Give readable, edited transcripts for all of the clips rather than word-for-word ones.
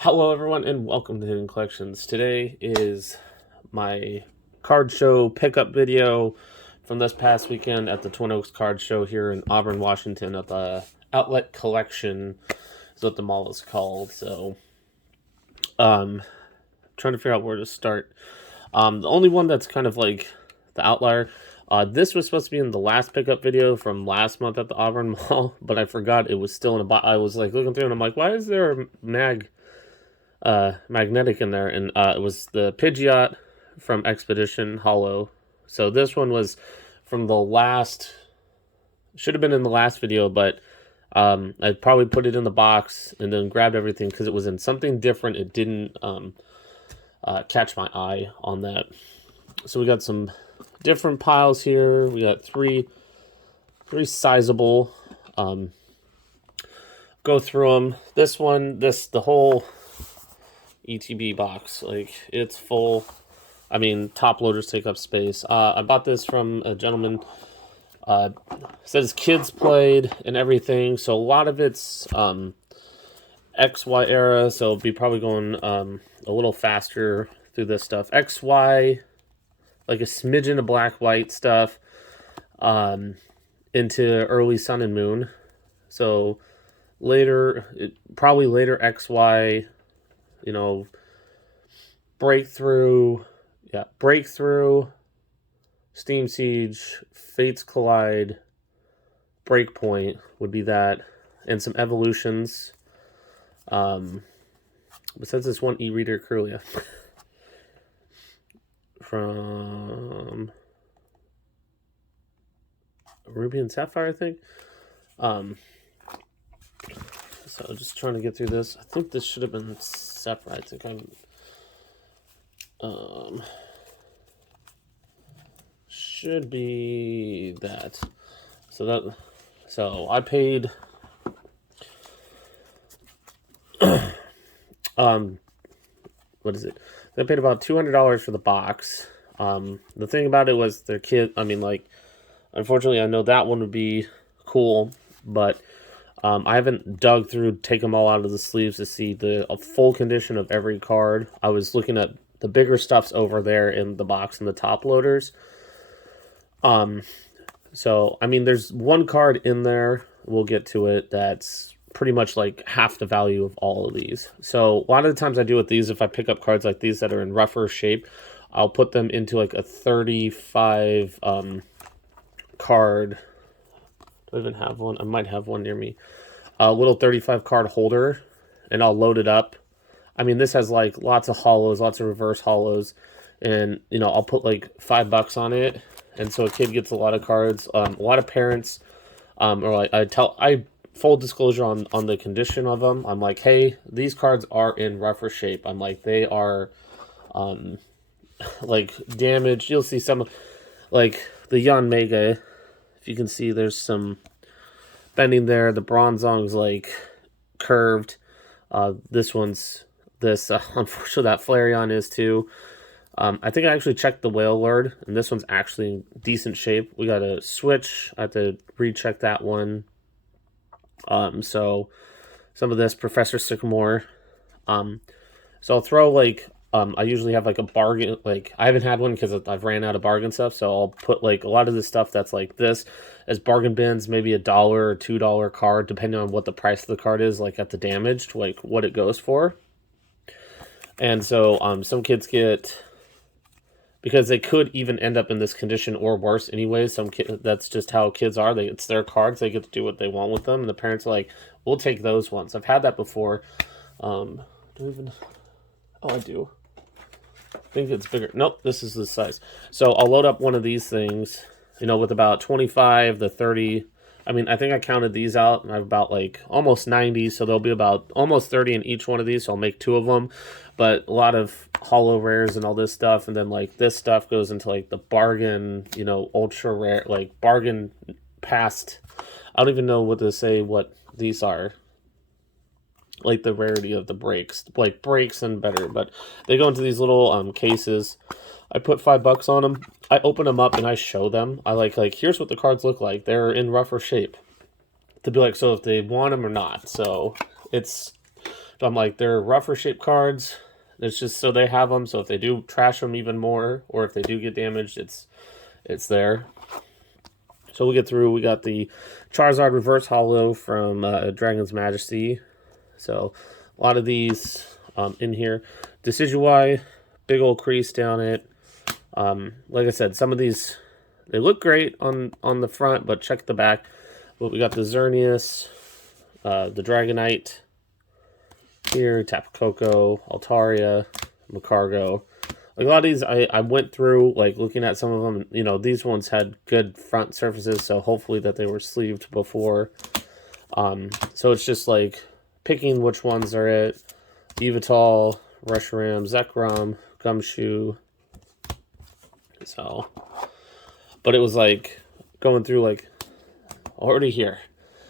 Hello, everyone, and welcome to Hidden Collections. Today is my card show pickup video from this past weekend at the Twin Oaks Card Show here in Auburn, Washington, at the Outlet Collection, is what the mall is called. So, trying to figure out where to start. The only one that's kind of like the outlier. This was supposed to be in the last pickup video from last month at the Auburn Mall, but I forgot it was still in a box. I was like looking through, and I'm like, why is there a magnetic in there? And it was the Pidgeot from Expedition Hollow. So this one was from the last, should have been in the last video, but I probably put it in the box and then grabbed everything because it was in something different. It didn't catch my eye on that. So we got some different piles here. We got three sizable. Go through them. This one, the whole ETB box, like, it's full. I mean, top loaders take up space. I bought this from a gentleman. Says kids played and everything, so a lot of it's XY era, so it'll be probably going a little faster through this stuff. XY, like a smidgen of black white stuff, into early Sun and Moon. So probably later XY, Breakthrough, Steam Siege, Fates Collide, Breakpoint would be that, and some evolutions. Besides this one e-reader Curlia from Ruby and Sapphire, I think. So just trying to get through this. I think this should have been Sapphire. I think should be that. So I paid what is it? They paid about $200 for the box. The thing about it was their kid. I mean, like, unfortunately, I know that one would be cool, but I haven't dug through, take them all out of the sleeves to see the full condition of every card. I was looking at the bigger stuffs over there in the box and the top loaders. So, I mean, there's one card in there, we'll get to it, that's pretty much like half the value of all of these. So, a lot of the times I do with these, if I pick up cards like these that are in rougher shape, I'll put them into like a 35 card. Do I even have one? I might have one near me. A little 35 card holder, and I'll load it up. I mean, this has like lots of hollows, lots of reverse hollows, and I'll put like $5 on it, and so a kid gets a lot of cards. A lot of parents, or like I full disclosure on the condition of them. I'm like, hey, these cards are in rougher shape. I'm like, they are, like, damaged. You'll see some, like the Yan Mega. If you can see, there's some bending there. The Bronzong's like curved. This one's unfortunately that Flareon is too. I think I actually checked the whale lord, and this one's actually in decent shape. We got to switch. I have to recheck that one. So some of this Professor Sycamore. So I'll throw like I usually have like a bargain. Like, I haven't had one because I've ran out of bargain stuff. So I'll put like a lot of the stuff that's like this as bargain bins, maybe $1 or $2 card, depending on what the price of the card is, like at the damaged, like what it goes for. And so some kids get, because they could even end up in this condition or worse anyway. That's just how kids are. It's their cards. They get to do what they want with them, and the parents are like, "We'll take those ones." I've had that before. Oh, I do. I think it's bigger. Nope, this is the size. So I'll load up one of these things, with about 25 to 30. I mean, I think I counted these out, and I have about like almost 90, so there'll be about almost 30 in each one of these, so I'll make 2 of them. But a lot of hollow rares and all this stuff, and then like this stuff goes into like the bargain, ultra rare, like bargain past. I don't even know what to say what these are. Like the rarity of the breaks, like breaks and better, but they go into these little cases. I put $5 on them. I open them up and I show them. I like here's what the cards look like. They're in rougher shape. To be like, so if they want them or not. So it's So I'm like, they're rougher shaped cards. It's just so they have them. So if they do trash them even more, or if they do get damaged, it's there. So we get through. We got the Charizard Reverse Holo from Dragon's Majesty. So a lot of these in here. Decidueye, big old crease down it. Like I said, some of these, they look great on the front, but check the back. But we got the Xerneas, the Dragonite here, Tapu Koko, Altaria, Macargo. Like a lot of these, I went through, like, looking at some of them. You know, these ones had good front surfaces, so hopefully that they were sleeved before. So it's just, like, picking which ones are it. Yveltal, Reshiram, Zekrom, Gumshoe. So, but it was, like, going through, like, already here.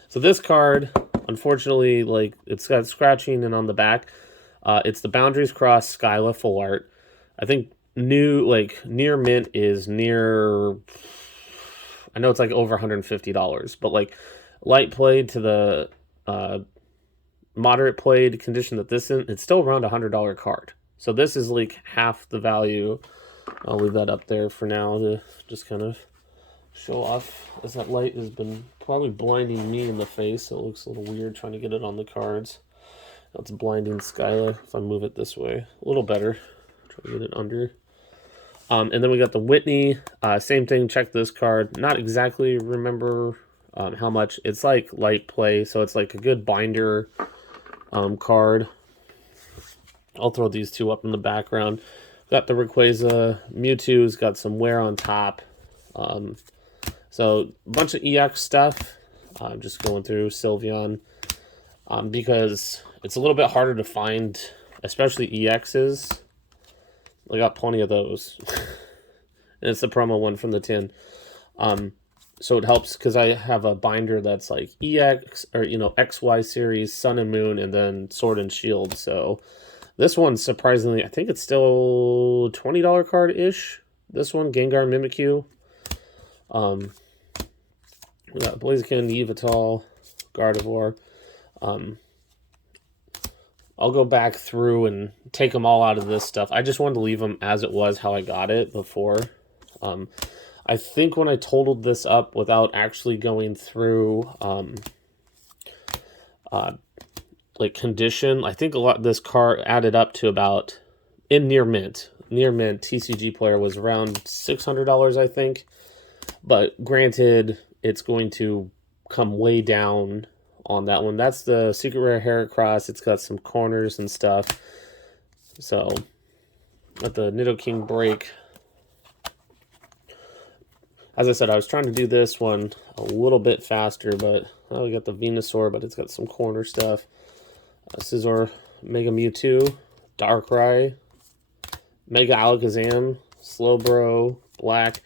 So this card, unfortunately, like, it's got scratching and on the back. It's the Boundaries Cross Skyla Full Art. I think near mint is near, I know it's like over $150, but like light played to the moderate played condition that this in, it's still around $100 card. So this is like half the value. I'll leave that up there for now to just kind of show off, as that light has been probably blinding me in the face, so it looks a little weird trying to get it on the cards. Now it's blinding Skyla if I move it this way. A little better. Try to get it under. And then we got the Whitney. Same thing, check this card. Not exactly remember how much. It's like light play, so it's like a good binder card. I'll throw these two up in the background. Got the Rayquaza. Mewtwo's got some wear on top. So a bunch of EX stuff. I'm just going through Sylveon because it's a little bit harder to find, especially EXs. I got plenty of those. And it's the promo one from the tin. So it helps because I have a binder that's like EX or XY series, Sun and Moon, and then Sword and Shield. So this one, surprisingly, I think it's still $20 card ish. This one, Gengar Mimikyu. We got Blaziken, Yveltal, Gardevoir. I'll go back through and take them all out of this stuff. I just wanted to leave them as it was, how I got it before. I think when I totaled this up without actually going through like condition, I think a lot of this card added up to about, in near mint TCG player was around $600, I think. But granted, it's going to come way down on that one. That's the Secret Rare Heracross. It's got some corners and stuff. So, let the Nidoking break. As I said, I was trying to do this one a little bit faster, but we got the Venusaur, but it's got some corner stuff. Scizor, Mega Mewtwo, Darkrai, Mega Alakazam, Slowbro, Black,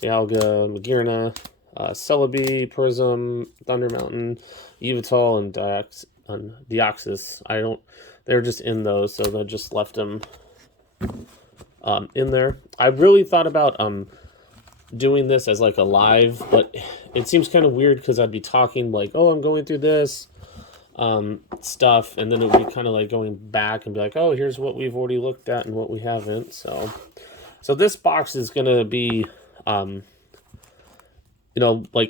Dialga, Magearna, Celebi, Prism, Thunder Mountain, Yveltal, and Deoxys. They're just in those, so I just left them in there. I really thought about doing this as like a live, but it seems kind of weird because I'd be talking like, oh, I'm going through this stuff, and then it would be kind of like going back and be like, oh, here's what we've already looked at and what we haven't. So this box is gonna be like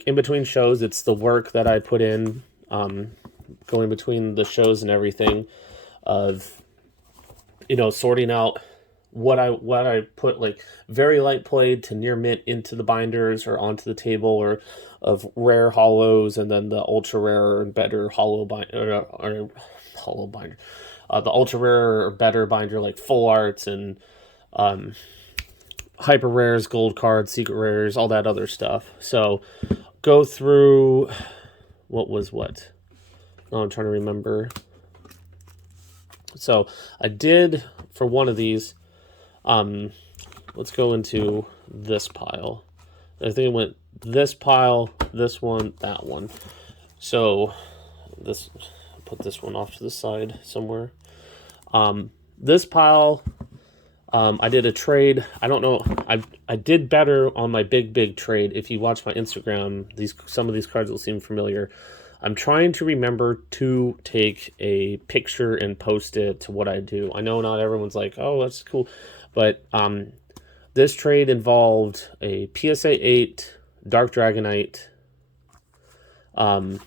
in between shows. It's the work that I put in going between the shows and everything of sorting out what I put, like very light played to near mint into the binders or onto the table, or of rare hollows, and then the ultra rare and better hollow binder, the ultra rare or better binder like full arts and hyper rares, gold cards, secret rares, all that other stuff. So go through what was what. Oh, I'm trying to remember. So I did for one of these. Let's go into this pile. I think it went this pile, this one, that one. So put this one off to the side somewhere. This pile, I did a trade. I don't know. I did better on my big trade. If you watch my Instagram, some of these cards will seem familiar. I'm trying to remember to take a picture and post it to what I do. I know not everyone's like, oh, that's cool. But this trade involved a PSA 8 Dark Dragonite, our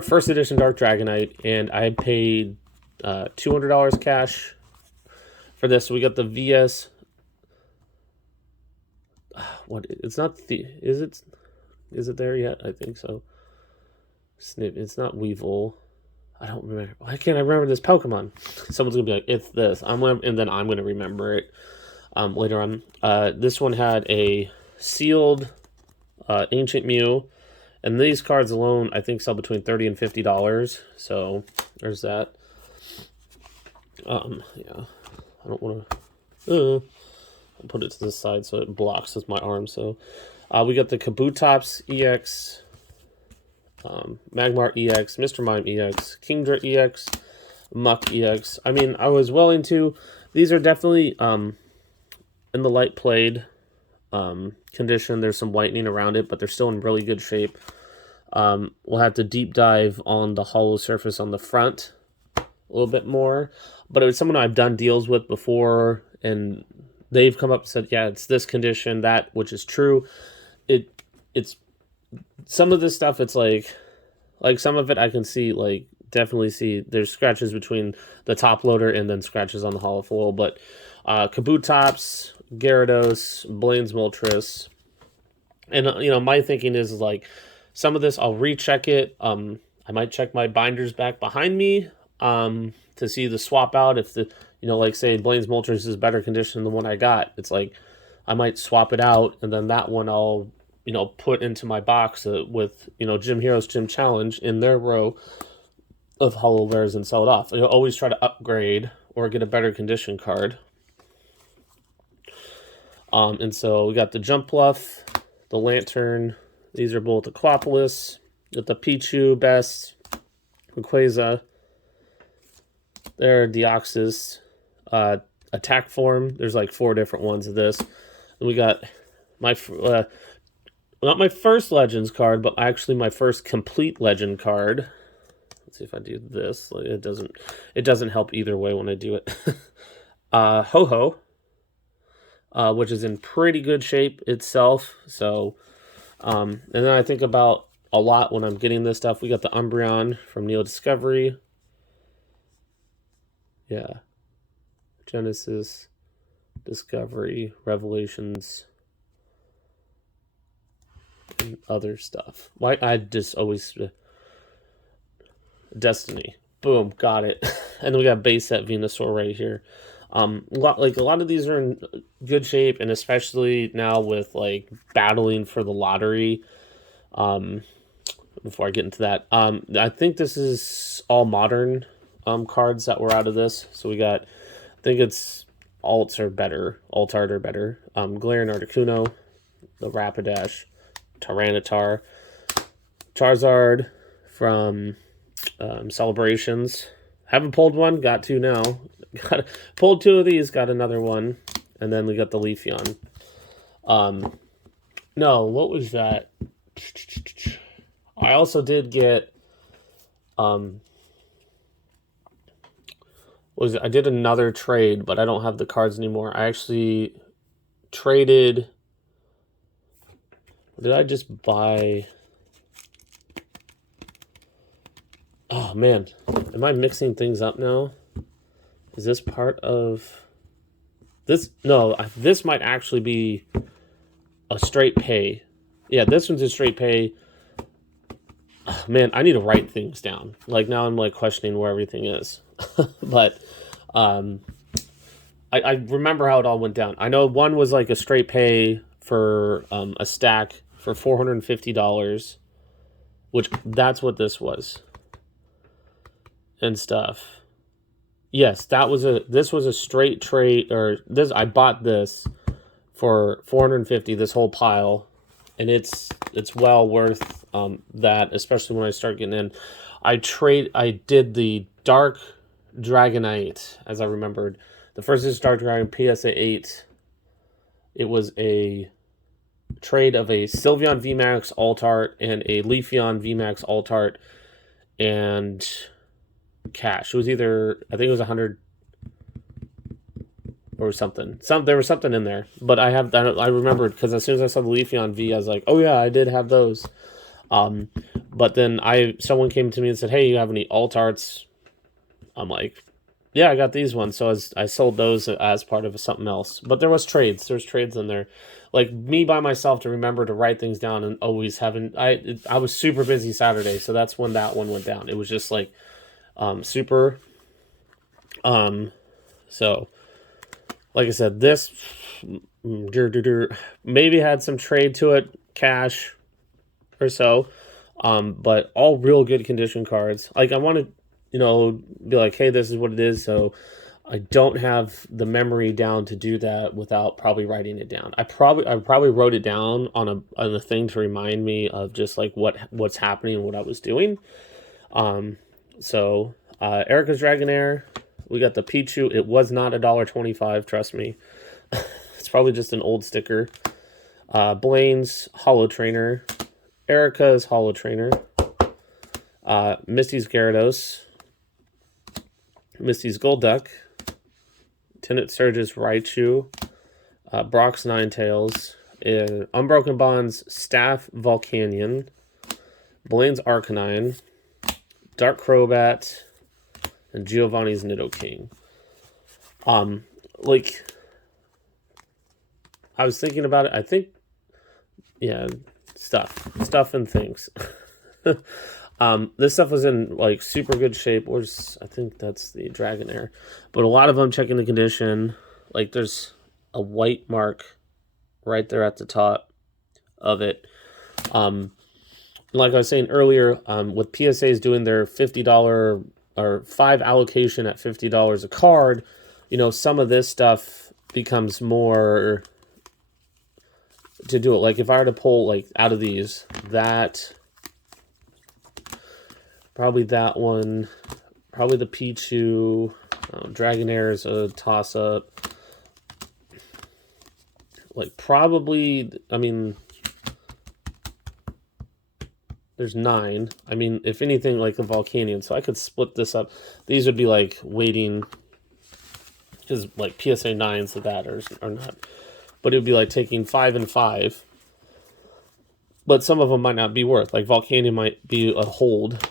first edition Dark Dragonite, and I paid $200 cash for this. So we got the VS. What? It's not the. Is it? Is it there yet? I think so. Snip. It's not Weevil. I don't remember. Why can't I remember this Pokemon? Someone's gonna be like, "It's this." And then I'm gonna remember it later on. This one had a sealed Ancient Mew, and these cards alone, I think, sell between $30 and $50. So there's that. Yeah, I don't want to. I'll put it to this side so it blocks with my arm. So we got the Kabutops EX. Magmar EX, Mr. Mime EX, Kingdra EX, Muck EX. I mean, I was well into... These are definitely in the light played condition. There's some whitening around it, but they're still in really good shape. We'll have to deep dive on the hollow surface on the front a little bit more. But it was someone I've done deals with before, and they've come up and said, yeah, it's this condition, that, which is true. It's... Some of this stuff, it's like some of it I can see, like, definitely see there's scratches between the top loader and then scratches on the hollow foil. But Kabutops, Gyarados, Blaine's Moltres. And, you know, my thinking is, like, some of this I'll recheck it. I might check my binders back behind me to see the swap out. If the, you know, like, say Blaine's Moltres is better condition than the one I got. It's like, I might swap it out, and then that one I'll, you know, put into my box with, you know, Gym Heroes Gym Challenge in their row of hollow rares and sell it off. You'll always try to upgrade or get a better condition card. And so we got the Jumpluff, the Lantern. These are both Aquapolis. Got the Pichu, Best, Rayquaza. There, Deoxys. Attack Form. There's like 4 different ones of this. And we got my... not my first Legends card, but actually my first complete Legend card. Let's see if I do this. It doesn't help either way when I do it. Ho-Ho, which is in pretty good shape itself. So, and then I think about a lot when I'm getting this stuff. We got the Umbreon from Neo Discovery. Yeah. Genesis, Discovery, Revelations, and other stuff. Why I just always Destiny. Boom, got it. And then we got base set Venusaur right here. A lot of these are in good shape, and especially now with like battling for the lottery. Before I get into that, I think this is all modern cards that were out of this. So we got, I think it's Altart are better. Galarian Articuno, the Rapidash, Tyranitar, Charizard from Celebrations. Haven't pulled one, got 2 now. Pulled 2 of these, got another one, and then we got the Leafeon. No, what was that? I also did get I did another trade, but I don't have the cards anymore. I actually traded. Did I just buy? Oh man, am I mixing things up now? Is this part of this? No, this might actually be a straight pay. Yeah, this one's a straight pay. Oh, man, I need to write things down. Like now I'm like questioning where everything is. But I remember how it all went down. I know one was like a straight pay for a stack for $450, which that's what this was and stuff. Yes, this was a straight trade, or this I bought this for $450, this whole pile, and it's well worth that, especially when I start getting in. I did the Dark Dragonite, as I remembered. The first is Dark Dragon PSA 8. It was a trade of a Sylveon VMAX Alt-Art and a Leafeon VMAX Alt-Art and cash. It was either, I think it was 100 or something. There was something in there, but I remembered because as soon as I saw the Leafeon V, I was like, oh yeah, I did have those. But then someone came to me and said, hey, you have any Alt-Arts? I'm like, yeah, I got these ones. So I sold those as part of something else. But there was trades. There's trades in there. Like me by myself to remember to write things down and always having. I was super busy Saturday, so that's when that one went down. It was just like super. So like I said, this maybe had some trade to it, cash or so. But all real good condition cards. Like I want to, be like, hey, this is what it is. So I don't have the memory down to do that without probably writing it down. I probably wrote it down on a thing to remind me of just like what's happening and what I was doing. So Erica's Dragonair, we got the Pichu. It was not $1.25, trust me. It's probably just an old sticker. Blaine's Holo Trainer, Erica's Holo Trainer, Misty's Gyarados, Misty's Golduck, Tenant Surge's Raichu, Brock's Ninetales, Unbroken Bond's Staff Volcanion, Blaine's Arcanine, Dark Crobat, and Giovanni's Nidoking. Like, I was thinking about it. I think, yeah, stuff and things. This stuff was in like super good shape. I think that's the Dragonair, but a lot of them checking the condition. Like there's a white mark right there at the top of it. Like I was saying earlier, with PSAs doing their $50 or 5 allocation at $50 a card, some of this stuff becomes more to do it. Like if I were to pull like out of these, probably that one, probably the Pichu, Dragonair is a toss-up. Like probably, I mean, there's 9. I mean, if anything, like the Volcanion. So I could split this up. These would be like waiting, because like PSA 9s of that are not. But it would be like taking 5 and 5. But some of them might not be worth. Like Volcanion might be a hold,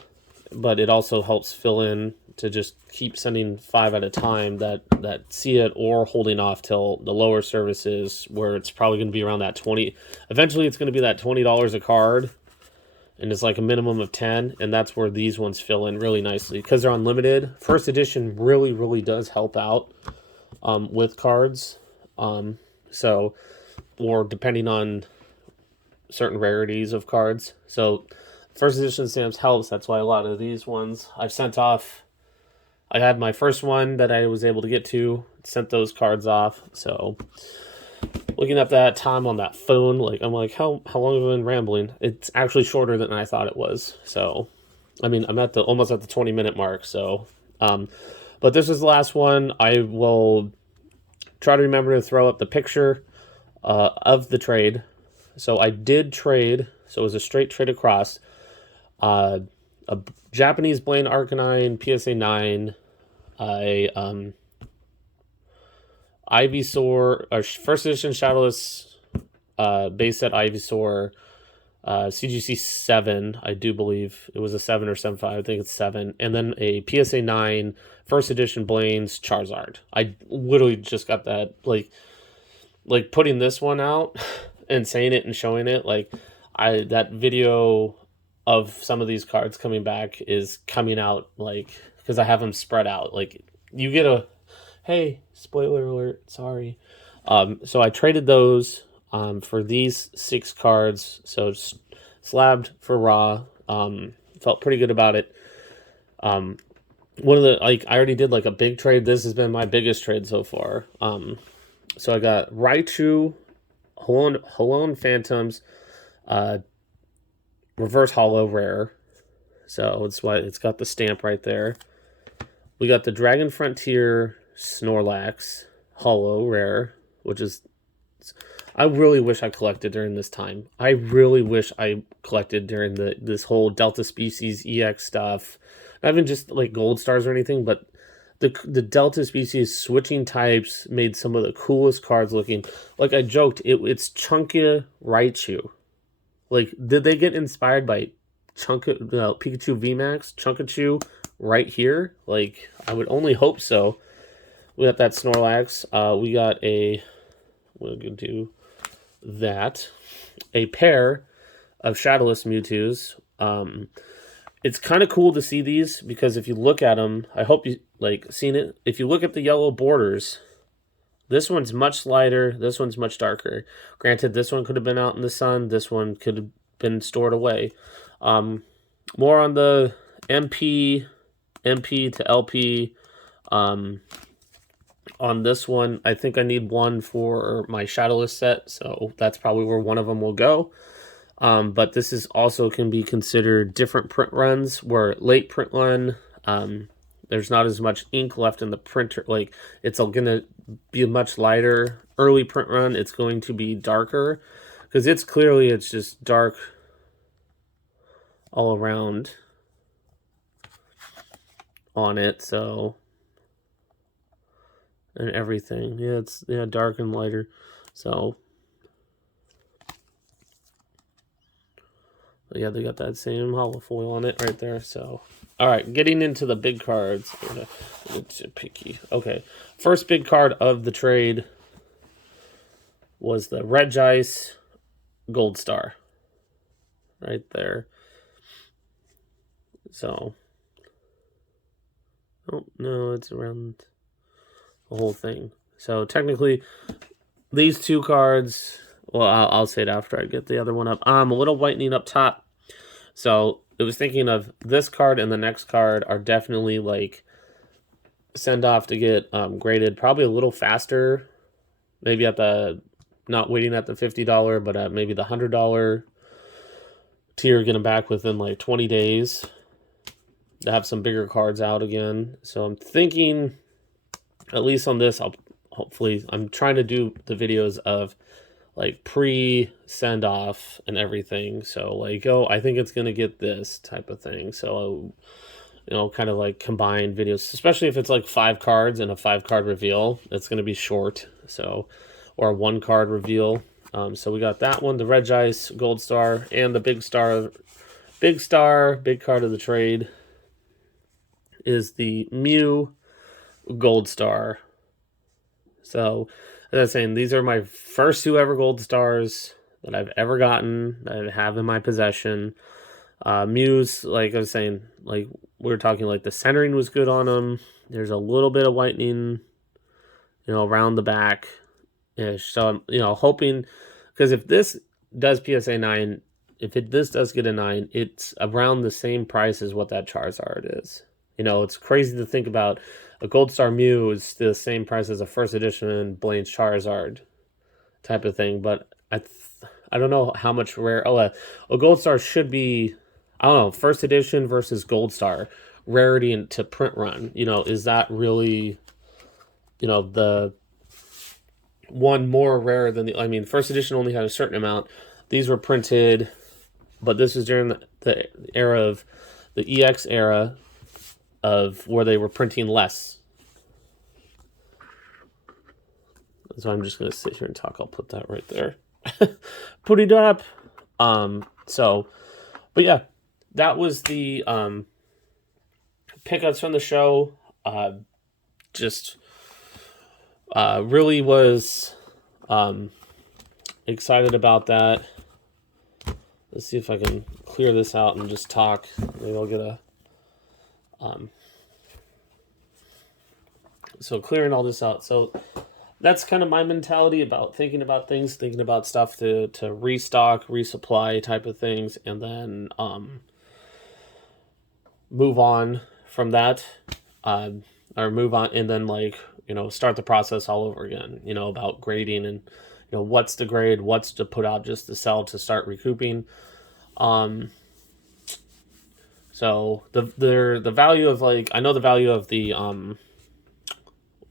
but it also helps fill in to just keep sending 5 at a time that see it, or holding off till the lower services where it's probably going to be around that 20. Eventually it's going to be that $20 a card, and it's like a minimum of 10, and that's where these ones fill in really nicely because they're unlimited. First edition really, really does help out with cards. So, or depending on certain rarities of cards. So first edition stamps helps. That's why a lot of these ones I've sent off. I had my first one that I was able to get to, sent those cards off. So looking at that time on that phone, like I'm like, how long have I been rambling? It's actually shorter than I thought it was. So, I mean, I'm almost at the 20-minute mark. So, but this is the last one. I will try to remember to throw up the picture of the trade. So I did trade. So it was a straight trade across. A Japanese Blaine Arcanine PSA 9, Ivysaur, first edition Shadowless base set Ivysaur, CGC 7, I do believe it was a 7 or 7.5, I think it's 7, and then a PSA 9 first edition Blaine's Charizard. I literally just got that, like putting this one out and saying it and showing it, like that video of some of these cards coming back is coming out, like, because I have them spread out. Like, you get hey, spoiler alert, sorry. So I traded those for these 6 cards. So slabbed for raw. Felt pretty good about it. One of the, like, I already did like a big trade. This has been my biggest trade so far. So I got Raichu, Halone Phantoms, reverse holo rare. So it's why it's got the stamp right there. We got the Dragon Frontier Snorlax holo rare, which is, I really wish I collected during this time. I really wish I collected during this whole Delta Species EX stuff. Not even just like gold stars or anything, but the Delta Species switching types made some of the coolest cards looking. Like I joked, it's Chunky Raichu. Like, did they get inspired by Pikachu VMAX, Chunkachu right here? Like, I would only hope so. We got that Snorlax. We got a... We're going to do that. A pair of Shadowless Mewtwo's. It's kind of cool to see these because if you look at them, I hope you like seen it. If you look at the yellow borders, this one's much lighter. This one's much darker. Granted, this one could have been out in the sun. This one could have been stored away. More on the MP to LP. On this one, I think I need one for my Shadowless set, so that's probably where one of them will go. But this is also can be considered different print runs, where late print run, there's not as much ink left in the printer. Like, it's going to be much lighter. Early print run, it's going to be darker. Because it's just dark all around on it, so... And everything. Yeah, it's dark and lighter. So... Yeah, they got that same hollow foil on it right there. So, all right, getting into the big cards. It's picky. Okay, first big card of the trade was the Regice Gold Star. Right there. So, oh no, it's around the whole thing. So technically, these two cards. Well, I'll say it after I get the other one up. A little whitening up top. So it was thinking of this card and the next card are definitely like send off to get graded probably a little faster. Maybe at the, not waiting at the $50, but at maybe the $100 tier, get them back within like 20 days to have some bigger cards out again. So I'm thinking, at least on this, I'm trying to do the videos of like pre-send off and everything. So like, I think it's going to get this type of thing. So, kind of like combined videos, especially if it's like 5 cards and a 5-card reveal, it's going to be short. So, or a 1-card reveal. So we got that one, the Regice Gold Star, and the big card of the trade is the Mew Gold Star. So, as I was saying, these are my first 2 ever Gold Stars that I've ever gotten, that I have in my possession. Mew's, like I was saying, like we were talking, like the centering was good on them. There's a little bit of whitening, around the back-ish. So I'm, hoping, because if this does PSA 9, this does get a 9, it's around the same price as what that Charizard is. It's crazy to think about. A Gold Star Mew is the same price as a first edition Blaine's Charizard type of thing, but I don't know how much rare. A Gold Star should be, I don't know, first edition versus Gold Star rarity into print run. Is that really, the one more rare than the? I mean, first edition only had a certain amount. These were printed, but this is during the era of the EX era, of where they were printing less. So I'm just going to sit here and talk. I'll put that right there. Put it up. But yeah, that was the pickups from the show. Really was excited about that. Let's see if I can clear this out and just talk. Maybe I'll get a... So clearing all this out. So that's kind of my mentality about thinking about things, thinking about stuff to restock, resupply type of things, and then move on from that, or move on, and then start the process all over again. About grading and what's to grade, what's to put out just to sell to start recouping. So the value of I know the value of the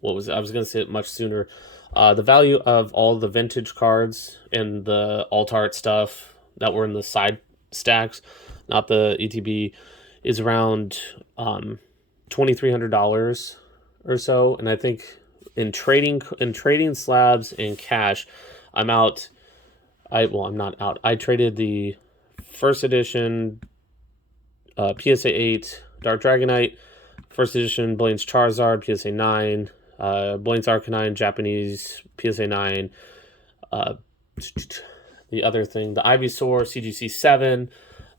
what was it? I was going to say it much sooner. The value of all the vintage cards and the alt art stuff that were in the side stacks, not the ETB, is around $2,300 or so. And I think in trading slabs and cash, I'm out. I'm not out. I traded the first edition PSA 8 Dark Dragonite, first edition Blaine's Charizard PSA 9, Blaine's Arcanine Japanese PSA 9, the other thing, the Ivysaur CGC 7,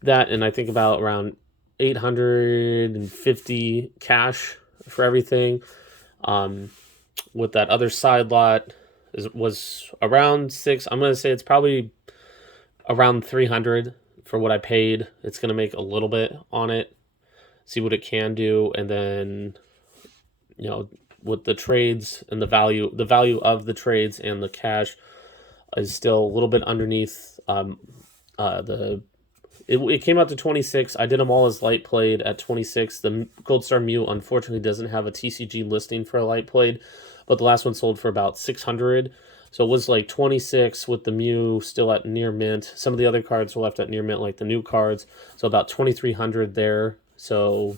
that, and I think about around 850 cash for everything. With that other side lot was around 6. I'm going to say it's probably around 300 for what I paid. It's going to make a little bit on it, see what it can do, and then, you know, with the trades and the value of the trades and the cash is still a little bit underneath. It came out to 26. I did them all as light played at 26. The Gold Star Mew unfortunately doesn't have a TCG listing for a light played, but the last one sold for about 600. So it was like 26 with the Mew still at near mint. Some of the other cards were left at near mint, like the new cards. So about 2,300 there. So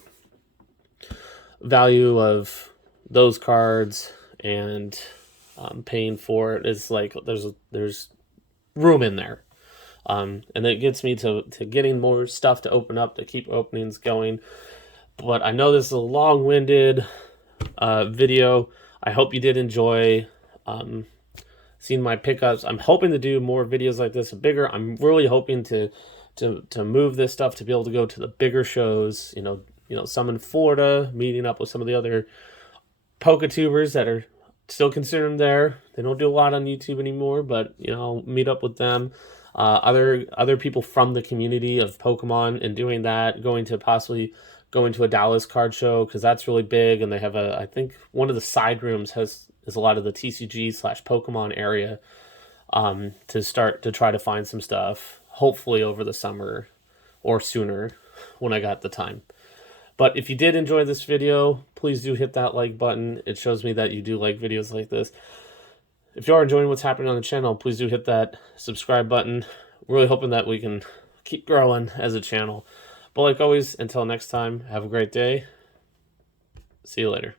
value of those cards and paying for it is like there's room in there. And it gets me to getting more stuff to open up to keep openings going. But I know this is a long-winded video. I hope you did enjoy seeing my pickups. I'm hoping to do more videos like this, bigger. I'm really hoping to move this stuff to be able to go to the bigger shows. You know, some in Florida, meeting up with some of the other Poketubers that are still considered there. They don't do a lot on YouTube anymore, but you know, meet up with them. Other people from the community of Pokemon, and doing that, possibly going to a Dallas card show, because that's really big, and they have I think one of the side rooms is a lot of the TCG/Pokemon area, to start to try to find some stuff, hopefully over the summer or sooner when I got the time. But if you did enjoy this video, please do hit that like button. It shows me that you do like videos like this. If you are enjoying what's happening on the channel, please do hit that subscribe button. Really hoping that we can keep growing as a channel. But like always, until next time, have a great day. See you later.